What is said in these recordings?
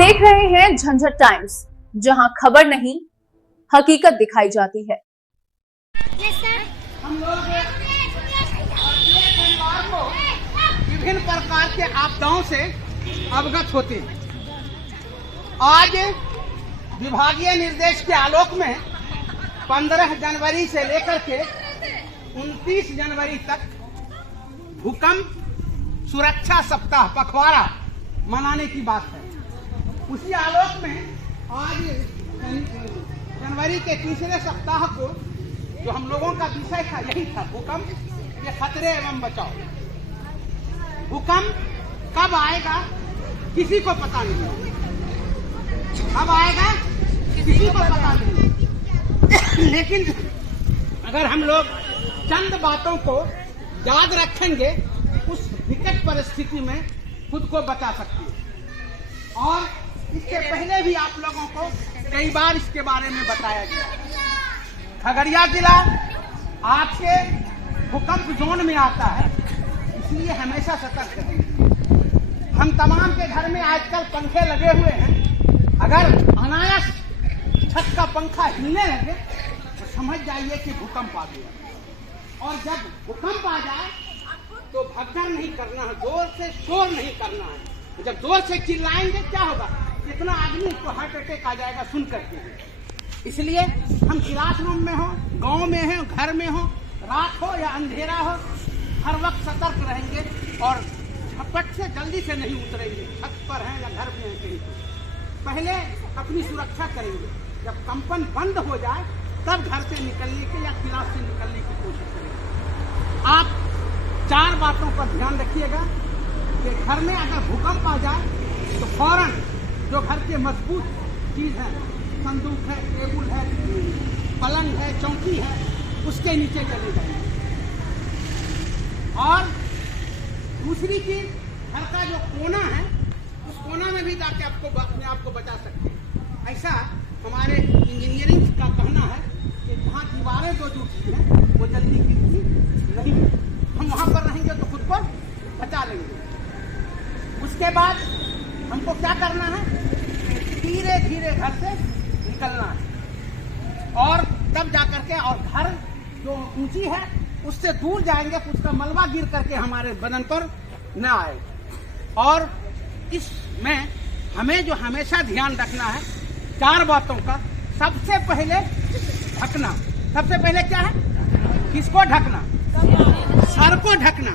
देख रहे हैं झंझट टाइम्स, जहां खबर नहीं हकीकत दिखाई जाती है। हम लोग परिवार को विभिन्न प्रकार के आपदाओं से अवगत होते हैं। आज विभागीय निर्देश के आलोक में 15 जनवरी से लेकर के 29 जनवरी तक भूकंप सुरक्षा सप्ताह पखवाड़ा मनाने की बात है। उसी आलोक में आज जनवरी के तीसरे सप्ताह को जो हम लोगों का विषय था यही था, भूकंप के खतरे एवं बचाव। भूकंप कब आएगा किसी को पता नहीं, कब आएगा किसी को पता नहीं, लेकिन अगर हम लोग चंद बातों को याद रखेंगे उस विकट परिस्थिति में खुद को बचा सकते हैं। और इससे पहले भी आप लोगों को कई बार इसके बारे में बताया गया। खगड़िया जिला आपके भूकंप जोन में आता है, इसलिए हमेशा सतर्क रहें। हम तमाम के घर में आजकल पंखे लगे हुए हैं, अगर अनायास छत का पंखा हिलने लगे तो समझ जाइए कि भूकंप आ गया। और जब भूकंप आ जाए तो भगदड़ नहीं करना है, जोर से शोर नहीं करना है। जब जोर से चिल्लाएंगे क्या होगा, कितना आदमी को हार्ट अटैक आ जाएगा सुन करके। इसलिए हम क्लासरूम में हो, गांव में हो, घर में हो, रात हो या अंधेरा हो, हर वक्त सतर्क रहेंगे और झपट से जल्दी से नहीं उतरेंगे। छत पर हैं या घर में हैं कहीं पर, पहले अपनी सुरक्षा करेंगे। जब कंपन बंद हो जाए तब घर से निकलने की या क्लास से निकलने की कोशिश करेंगे। आप 4 बातों पर ध्यान रखिएगा कि घर में अगर भूकंप आ जाए तो फौरन जो घर के मजबूत चीज है, संदूक है, टेबुल है, पलंग है, चौकी है, उसके नीचे चले जाएंगे। और दूसरी चीज, घर का जो कोना है उस कोना में भी जाके अपने आप को बचा सकते हैं। ऐसा हमारे इंजीनियरिंग का कहना है कि जहाँ दीवारें जो जुटती हैं वो जल्दी गिरती नहीं है, हम वहां पर रहेंगे तो खुद को बचा लेंगे। उसके बाद हमको क्या करना है, धीरे धीरे घर से निकलना है और तब जाकर के, और घर जो ऊंची है उससे दूर जाएंगे तो उसका मलबा गिर करके हमारे बदन पर न आए। और इसमें हमें जो हमेशा ध्यान रखना है 4 बातों का। सबसे पहले ढकना। सबसे पहले क्या है, किसको ढकना? सर को ढकना।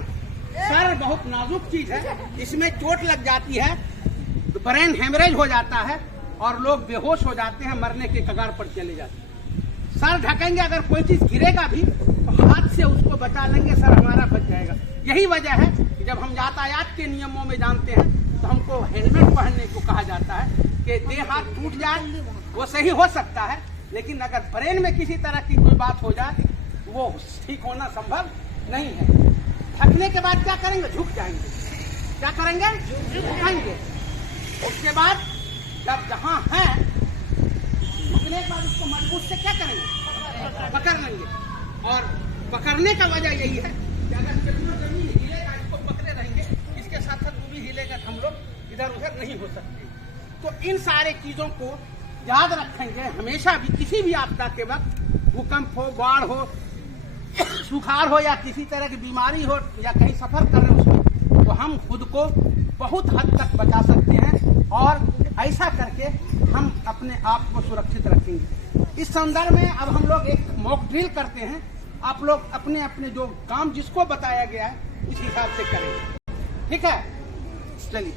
सर बहुत नाजुक चीज है, इसमें चोट लग जाती है, ब्रेन हेमरेज हो जाता है और लोग बेहोश हो जाते हैं, मरने के कगार पर चले जाते हैं। सर ढकेंगे, अगर कोई चीज गिरेगा भी तो हाथ से उसको बचा लेंगे, सर हमारा बच जाएगा। यही वजह है कि जब हम यातायात के नियमों में जानते हैं तो हमको हेलमेट पहनने को कहा जाता है कि देह हाथ टूट जाए वो सही हो सकता है, लेकिन अगर ब्रेन में किसी तरह की कोई बात हो जाए वो ठीक होना संभव नहीं है। ढकने के बाद क्या करेंगे, झुक जाएंगे। क्या करेंगे, झुकेंगे। उसके बाद जब जहां है झुकने के बाद उसको मजबूत से क्या करेंगे, पकड़ लेंगे। और पकड़ने का वजह यही है कि अगर जमीन हिलेगा इसको पकड़े रहेंगे, इसके साथ साथ वो भी हिलेगा, हम लोग इधर उधर नहीं हो सकते। तो इन सारे चीजों को याद रखेंगे हमेशा भी। किसी भी आपदा के वक्त, भूकंप हो, बाढ़ हो, सुखाड़ हो या किसी तरह की बीमारी हो या कहीं सफर कर रहे हो, उसमें तो हम खुद को बहुत हद तक बचा सकते हैं और ऐसा करके हम अपने आप को सुरक्षित रखेंगे। इस संदर्भ में अब हम लोग एक मॉक ड्रिल करते हैं। आप लोग अपने अपने जो काम जिसको बताया गया है उस हिसाब से करेंगे, ठीक है? चलिए।